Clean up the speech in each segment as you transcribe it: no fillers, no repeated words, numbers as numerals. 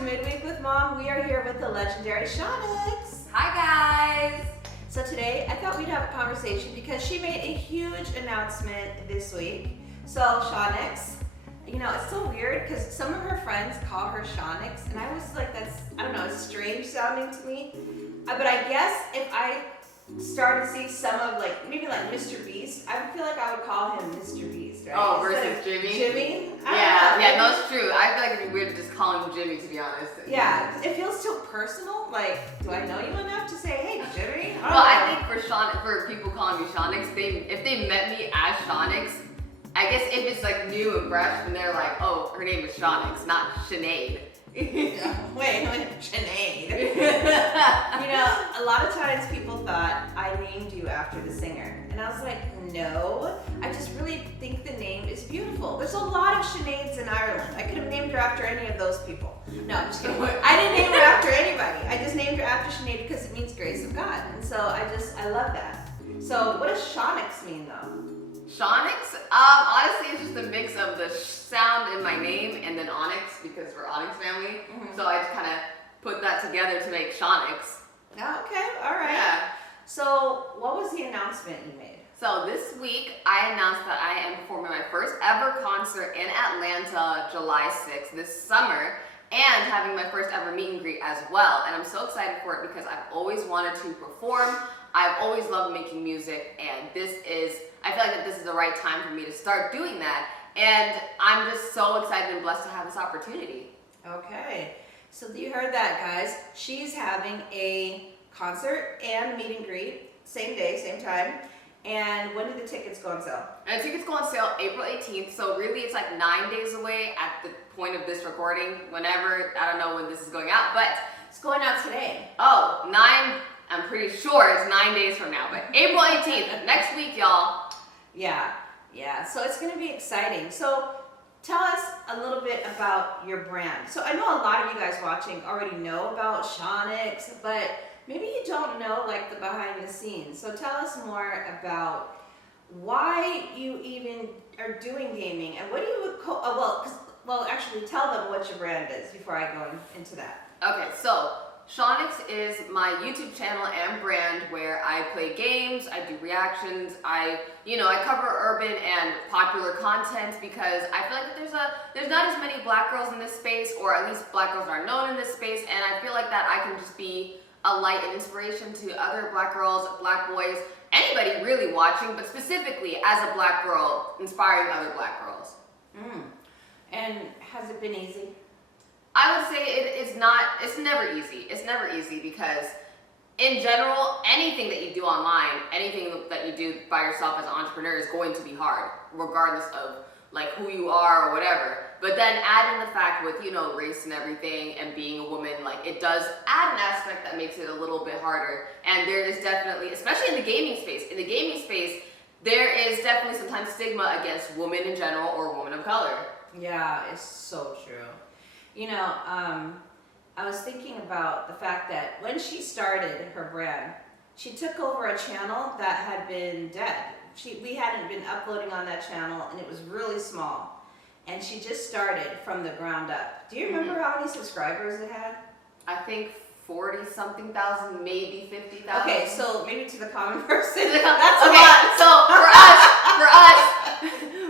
to Midweek with Mom. We are here with the legendary Shonyx. Hi guys! So today I thought we'd have a conversation because she made a huge announcement this week. So Shonyx, you know, it's so weird because some of her friends call her Shonyx and I was like, that's, I don't know, it's strange sounding to me. But I guess if I started seeing some of maybe Mr. Beast, I feel like I would call him Mr. Beast, right? Oh, versus Jimmy? Jimmy? Yeah, no, it's true. I feel like it'd be weird to just call him Jimmy, to be honest. Yeah, it feels too personal. Like, do I know you enough to say, hey, Jimmy? I think for people calling me Shonyx, if they met me as Shonyx, I guess if it's like new and fresh, then they're like, oh, her name is Shonyx, not Sinead. Wait, Sinead. You know, a lot of times people thought I named you after the singer. And I was like, no, I just really think the name is beautiful. There's a lot of Sineads in Ireland. I could have named her after any of those people. No, I'm just kidding. I didn't name her after anybody. I just named her after Sinead because it means grace of God. And so I love that. So what does Shonyx mean though? Shonyx? Honestly, it's just a mix of the sound in my name and then Onyx because we're Onyx family. Mm-hmm. So I just kind of put that together to make Shonyx. Okay, all right. Yeah. So what was the announcement you made? So this week, I announced that I am performing my first ever concert in Atlanta, July 6th, this summer, and having my first ever meet and greet as well. And I'm so excited for it because I've always wanted to perform. I've always loved making music, and I feel like that this is the right time for me to start doing that. And I'm just so excited and blessed to have this opportunity. Okay, so you heard that, guys. She's having a concert and meet and greet, same day, same time. And when do the tickets go on sale? And the tickets go on sale April 18th, so really it's like 9 days away at the point of this recording, whenever, I don't know when this is going out, but it's going out today. Oh, I'm pretty sure it's 9 days from now, but April 18th, next week, y'all. Yeah, so it's gonna be exciting. So tell us a little bit about your brand. So I know a lot of you guys watching already know about Shonyx, but maybe you don't know the behind the scenes. So tell us more about why you even are doing gaming and what do you actually tell them what your brand is before I go into that. Okay, so Shonyx is my YouTube channel and brand where I play games, I do reactions, I cover urban and popular content because I feel like there's not as many black girls in this space, or at least black girls are known in this space, and I feel like that I can just be a light and inspiration to other black girls, black boys, anybody really watching, but specifically as a black girl, inspiring other black girls. And has it been easy? I would say it's never easy. It's never easy because in general, anything that you do online, anything that you do by yourself as an entrepreneur is going to be hard, regardless of who you are or whatever. But then add in the fact with, race and everything and being a woman, it does add an aspect that makes it a little bit harder. And there is definitely, especially in the gaming space, there is definitely sometimes stigma against women in general or women of color. Yeah, it's so true. I was thinking about the fact that when she started her brand, she took over a channel that had been dead. We hadn't been uploading on that channel and it was really small. And she just started from the ground up. Do you remember how many subscribers it had? I think 40-something thousand, maybe 50,000. Okay, so maybe to the common person, that's a lot. So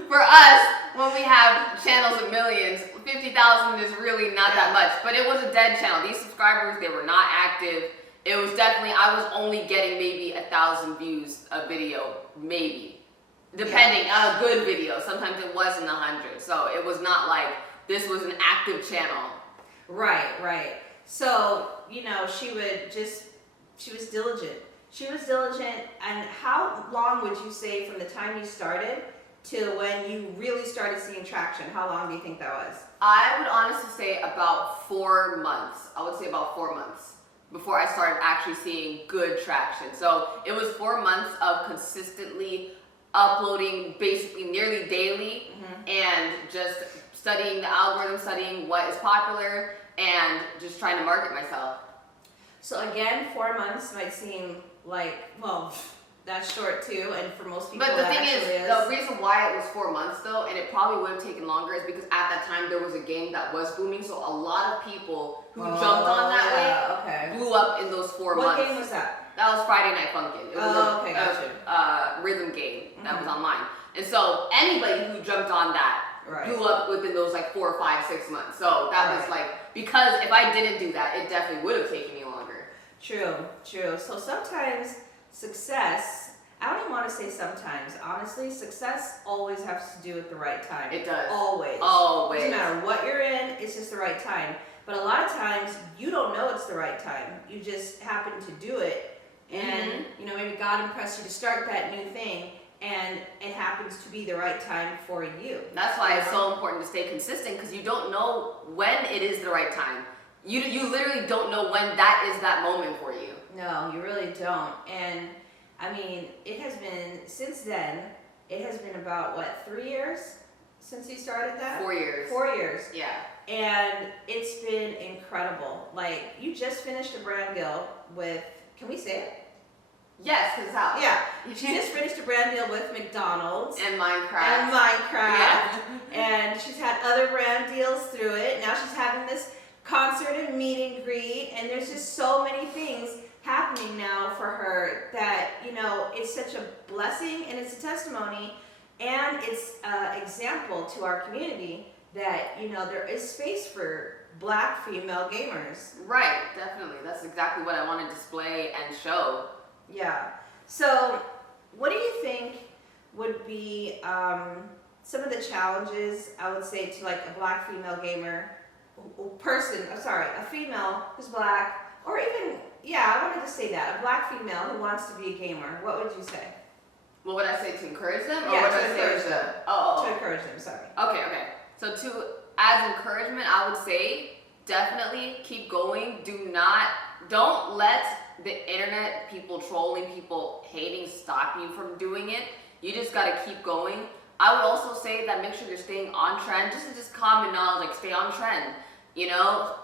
for us, when we have channels of millions, 50,000 is really not that much. But it was a dead channel. These subscribers, they were not active. It was definitely, I was only getting maybe 1,000 views a video, maybe. Depending on a good video. Sometimes it was in the hundreds. So it was not like this was an active channel. Right. So, she was diligent. She was diligent. And how long would you say from the time you started to when you really started seeing traction? How long do you think that was? I would honestly say about 4 months. I would say about 4 months before I started actually seeing good traction. So it was 4 months of consistently uploading basically nearly daily and just studying the algorithm, studying what is popular, and just trying to market myself. So again, 4 months might seem That's short too, and for most people, But the that thing actually is, the reason why it was 4 months though, and it probably would have taken longer, is because at that time there was a game that was booming, so a lot of people who jumped on that way blew up in those 4 months. What game was that? That was Friday Night Funkin'. It was gotcha. Rhythm game that was online, and so anybody who jumped on that blew up within those like 4, 5, 6 months. So that was like, because if I didn't do that, it definitely would have taken me longer. True. So sometimes success, I don't even want to say sometimes, honestly, success always has to do with the right time. It does. Always. Doesn't matter what you're in, it's just the right time. But a lot of times, you don't know it's the right time. You just happen to do it, and maybe God impressed you to start that new thing, and it happens to be the right time for you. That's why it's so important to stay consistent, because you don't know when it is the right time. You literally don't know when that is that moment for you. No, you really don't. And I mean, it has been, since then, it has been about, what, 3 years since you started that? 4 years. 4 years. Yeah. And it's been incredible. Like, you just finished a brand deal with, can we say it? Yes, because it's out. Yeah. She just finished a brand deal with McDonald's. And Minecraft. Yeah. And she's had other brand deals through it. Now she's having this concert and meet and greet. And there's just so many things happening now for her that, it's such a blessing, and it's a testimony, and it's an example to our community that, there is space for Black female gamers. Right, definitely. That's exactly what I want to display and show. Yeah. So, what do you think would be some of the challenges, I would say, to like a Black female gamer a female who's Black, or even, I wanted to say that, a Black female who wants to be a gamer. What would you say? What would I say, to encourage them? Or Yeah, what to would I encourage say them. To encourage them, sorry. Okay. So as encouragement, I would say definitely keep going. Don't let the internet, people trolling, people hating stop you from doing it. You just gotta keep going. I would also say that make sure you're staying on trend, just common knowledge, like stay on trend.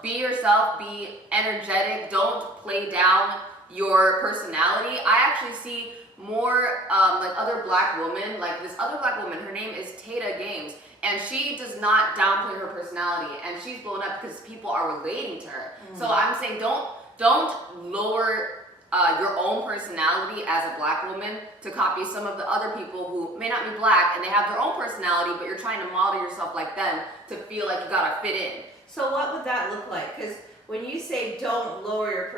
Be yourself, be energetic, don't play down your personality. I actually see more like other Black women, like this other Black woman, her name is Tata Games, and she does not downplay her personality, and she's blown up because people are relating to her. So I'm saying don't lower your own personality as a Black woman to copy some of the other people who may not be Black and they have their own personality, but you're trying to model yourself like them to feel like you gotta fit in. So what would that look like? Because when you say don't lower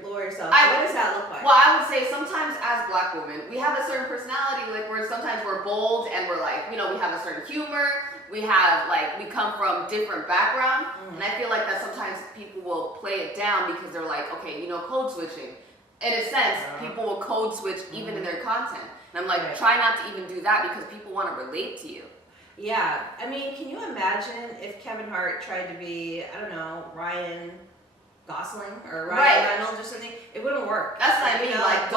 lower yourself, what does that look like? Well, I would say sometimes as Black women, we have a certain personality, like where sometimes we're bold and we're like, we have a certain humor. We come from different background, and I feel like that sometimes people will play it down because they're like, okay, code switching. In a sense, people will code switch even in their content. And I'm like, try not to even do that because people want to relate to you. Yeah, I mean, can you imagine if Kevin Hart tried to be, I don't know, Ryan Gosling or Ryan Reynolds or something? It wouldn't work. That's what I mean. Like,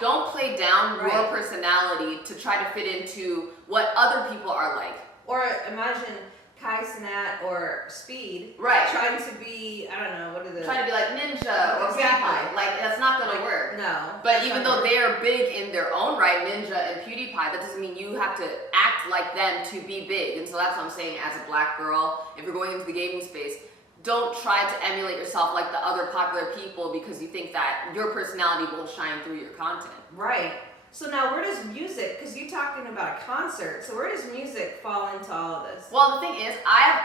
don't play down your personality to try to fit into what other people are like. Or imagine Kai Cenat or Speed trying to be, I don't know, trying to be like Ninja or PewDiePie. Like, that's not gonna work. No. But even though they are big in their own right, Ninja and PewDiePie, that doesn't mean you have to act like them to be big. And so that's what I'm saying as a Black girl, if you're going into the gaming space, don't try to emulate yourself like the other popular people because you think that your personality won't shine through your content. Right. So now where does music, because you're talking about a concert, so where does music fall into all of this? Well, the thing is, I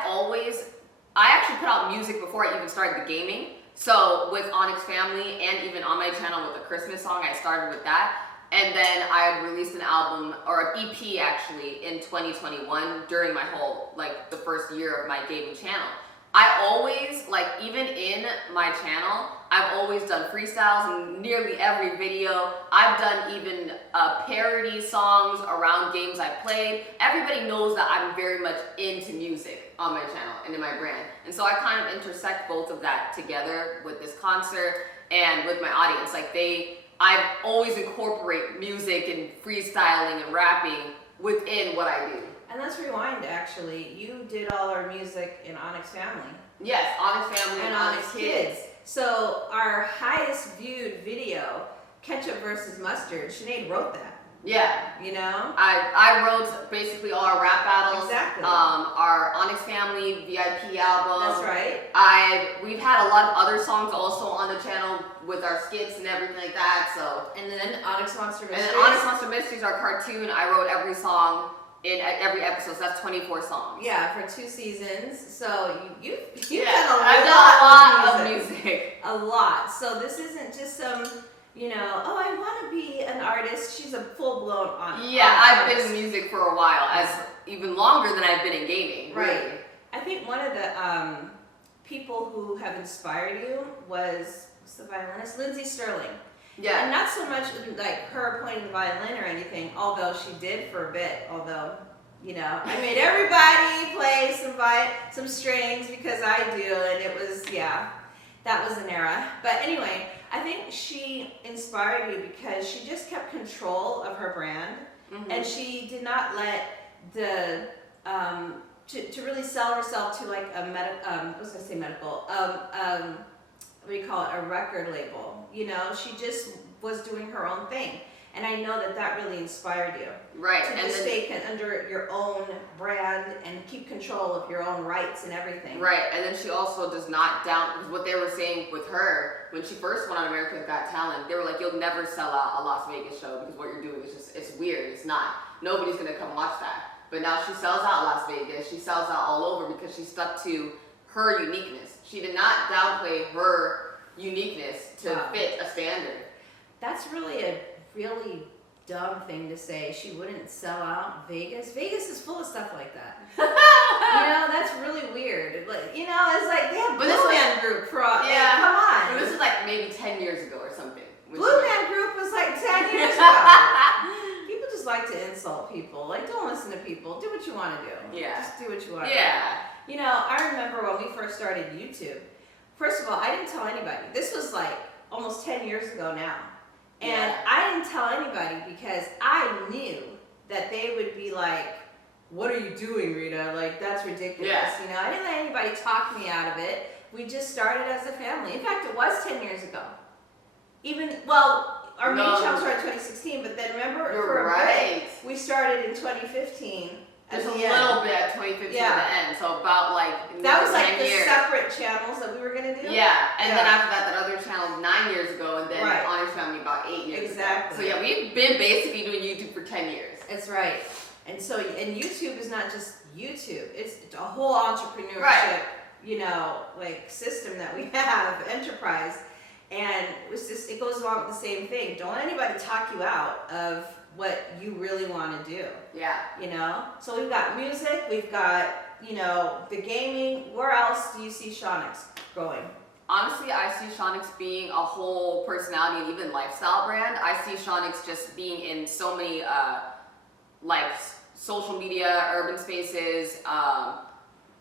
actually put out music before I even started the gaming. So with Onyx Family and even on my channel with the Christmas song, I started with that. And then I released an album, or an EP actually, in 2021 during my whole, the first year of my gaming channel. I always, even in my channel, I've always done freestyles in nearly every video. I've done even parody songs around games I played. Everybody knows that I'm very much into music on my channel and in my brand. And so I kind of intersect both of that together with this concert and with my audience. I always incorporate music and freestyling and rapping within what I do. And let's rewind, actually. You did all our music in Onyx Family. Yes, Onyx Family and Onyx Kids. So our highest viewed video ketchup versus mustard. Sinead wrote that. Yeah. You know? I wrote basically all our rap battles. Exactly. Our Onyx Family VIP album. That's right. We've had a lot of other songs also on the channel with our skits and everything like that. So. And then Onyx Monster Mysteries. And then Onyx Monster Mysteries, our cartoon. I wrote every song in every episode. So that's 24 songs. Yeah, for 2 seasons. So you've I've done a lot of music. A lot. So this isn't just some. Oh, I want to be an artist. She's a full-blown artist. Yeah, I've been in music for a while, as even longer than I've been in gaming. Right. Really. I think one of the people who have inspired you was the violinist, Lindsay Sterling. Yeah. And not so much like her playing the violin or anything, although she did for a bit. Although, I made everybody play some strings because I do, and it was that was an era. But anyway. I think she inspired you because she just kept control of her brand, and she did not let the to really sell herself to like a what do you call it, a record label. She just was doing her own thing. And I know that really inspired you. Right. To just stay under your own brand and keep control of your own rights and everything. Right. And then she also does not because what they were saying with her, when she first went on America's Got Talent, they were like, you'll never sell out a Las Vegas show because what you're doing is it's weird. It's not. Nobody's going to come watch that. But now she sells out Las Vegas. She sells out all over because she stuck to her uniqueness. She did not downplay her uniqueness to fit a standard. That's really really dumb thing to say. She wouldn't sell out Vegas. Vegas is full of stuff like that. That's really weird. Like, it's like they have Blue Man Group. Come on. But this is like maybe 10 years ago or something. Blue Man Group was like 10 years ago. People just like to insult people. Like, don't listen to people. Do what you want to do. Yeah. Just do what you want to do. Yeah. I remember when we first started YouTube. First of all, I didn't tell anybody. This was like almost 10 years ago now. And I didn't tell anybody because I knew that they would be like, what are you doing, Rita? Like, that's ridiculous. Yeah. I didn't let anybody talk me out of it. We just started as a family. In fact, it was 10 years ago. Our main channel started in 2016, but then remember, for a bit, we started in 2015. There's a little bit at 2015 at the end, so about like that was like the years. Separate channels that we were gonna do. Yeah, and then after that other channel 9 years ago, and then Onyx Family about 8 years Exactly. ago. So yeah, we've been basically doing YouTube for 10 years. That's right. And so, and YouTube is not just YouTube; it's a whole entrepreneurship, like system that we have, enterprise, and it goes along with the same thing. Don't let anybody talk you out of what you really want to do. Yeah. So we've got music, we've got, the gaming. Where else do you see Shonyx going? Honestly, I see Shonyx being a whole personality and even lifestyle brand. I see Shonyx just being in so many like social media, urban spaces,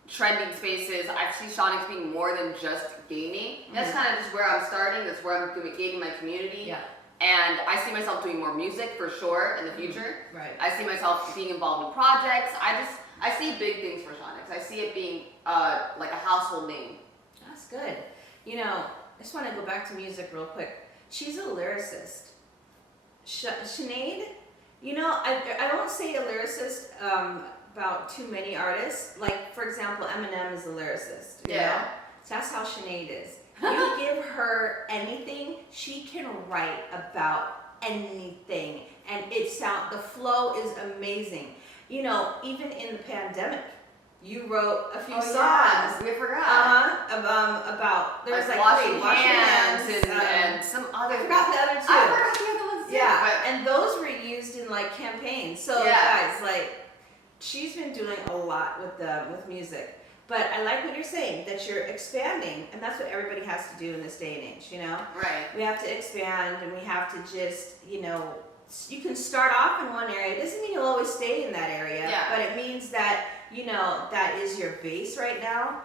trending spaces. I see Shonyx being more than just gaming. That's kind of just where I'm starting. That's where I'm gaming my community. Yeah. And I see myself doing more music for sure in the future. Right. I see myself being involved in projects. I see big things for Shonyx. I see it being like a household name. That's good. I just want to go back to music real quick. She's a lyricist. Sinead, I don't say a lyricist about too many artists. Like, for example, Eminem is a lyricist. You know? So that's how Sinead is. You give her anything, she can write about anything, and the flow is amazing. Even in the pandemic, you wrote a few songs. Yeah, we forgot. About there was like washing hands and some other. I forgot the other two. I forgot the other ones too. Yeah, and those were used in like campaigns. So guys, like, she's been doing a lot with music. But I like what you're saying, that you're expanding, and that's what everybody has to do in this day and age, Right. We have to expand, and we have to just, you can start off in one area. It doesn't mean you'll always stay in that area, but it means that, that is your base right now.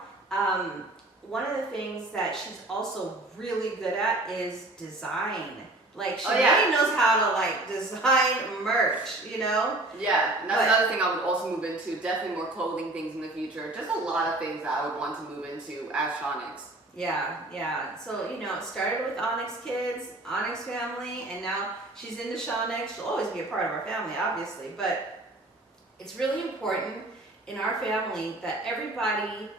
One of the things that she's also really good at is design. Like, she really knows how to, like, design merch, Yeah, and that's another thing I would also move into. Definitely more clothing things in the future. Just a lot of things that I would want to move into as Shonyx. Yeah. So, it started with Onyx kids, Onyx family, and now she's into Shonyx. She'll always be a part of our family, obviously, but it's really important in our family that everybody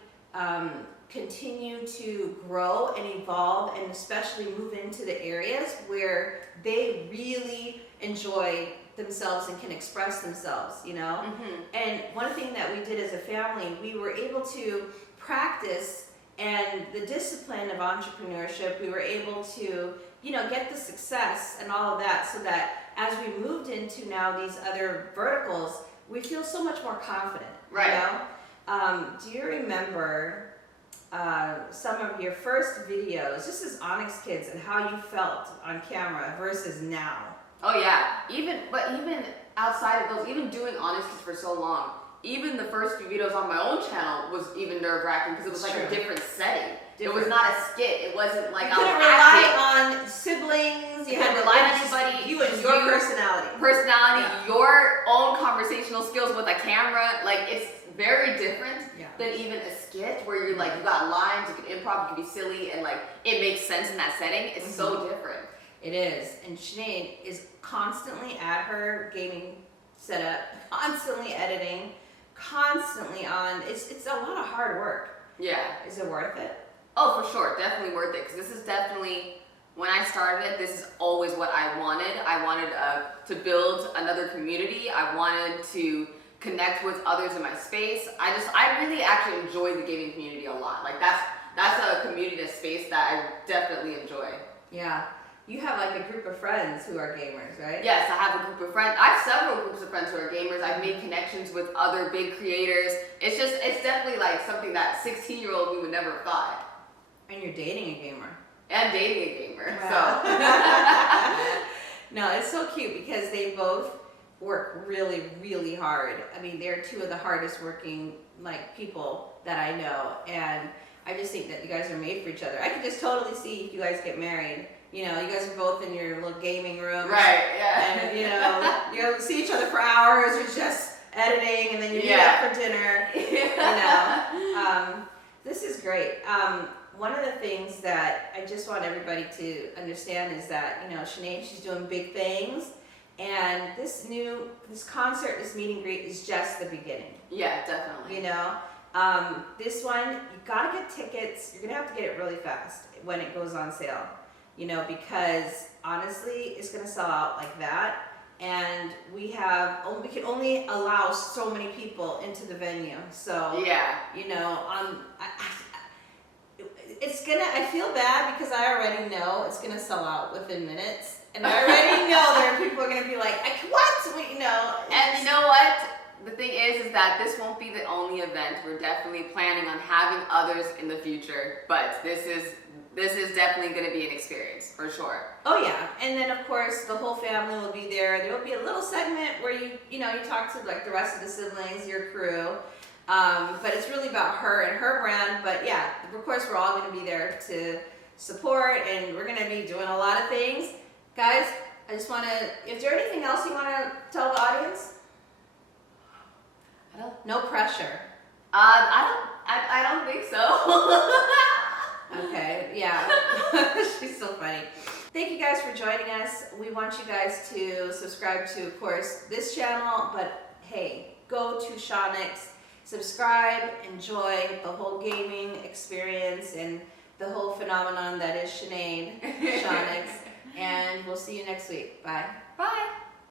continue to grow and evolve, and especially move into the areas where they really enjoy themselves and can express themselves, And one thing that we did as a family, we were able to practice and the discipline of entrepreneurship. We were able to, get the success and all of that, so that as we moved into now these other verticals, we feel so much more confident. Right. Do you remember some of your first videos, just as Onyx kids, and how you felt on camera versus now? Oh yeah, even outside of those, even doing Onyx kids for so long, even the first few videos on my own channel was even nerve-wracking because it was like a different setting. It was not a skit. It wasn't like you couldn't rely on siblings. You had to rely on anybody. You and your personality. Yeah. Your own conversational skills with a camera. Like, it's very different than even a skit where you're like, you got lines, you can improv, you can be silly, and like it makes sense in that setting. It's so different. It is. And Sinead is constantly at her gaming setup, constantly editing, constantly on. It's a lot of hard work. Yeah. Is it worth it? Oh, for sure. Definitely worth it. Because this is definitely, when I started it, this is always what I wanted. I wanted to build another community. I wanted to connect with others in my space. I really actually enjoy the gaming community a lot. Like, that's a community, a space that I definitely enjoy. Yeah. You have like a group of friends who are gamers, right? Yes, I have a group of friends. I have several groups of friends who are gamers. I've made connections with other big creators. It's definitely like something that 16-year-old me would never have thought. And you're dating a gamer. And dating a gamer, wow. So. No, it's so cute because they both work really, really hard. I mean, they're two of the hardest working people that I know, and I just think that you guys are made for each other. I could just totally see if you guys get married. You guys are both in your little gaming room. Right, yeah. And, you see each other for hours, you're just editing, and then you meet up for dinner. This is great. One of the things that I just want everybody to understand is that, Sinead, she's doing big things, and this concert, this meet and greet is just the beginning. Yeah, definitely. This one, you gotta get tickets. You're gonna have to get it really fast when it goes on sale. Because honestly, it's gonna sell out like that, and we can only allow so many people into the venue. So I feel bad because I already know it's gonna sell out within minutes, and I already know there are people who are gonna be like, what? And you know what? The thing is that this won't be the only event. We're definitely planning on having others in the future, but this is definitely going to be an experience for sure. Oh yeah, and then of course the whole family will be there. There will be a little segment where you talk to like the rest of the siblings, your crew, but it's really about her and her brand. But yeah, of course we're all going to be there to support, and we're going to be doing a lot of things, guys. I just want to. Is there anything else you want to tell the audience? No pressure. I don't think so. Okay, yeah. She's so funny. Thank you guys for joining us. We want you guys to subscribe to, of course, this channel, but hey, go to Shonyx, subscribe, enjoy the whole gaming experience and the whole phenomenon that is Shonyx, and we'll see you next week. Bye. Bye.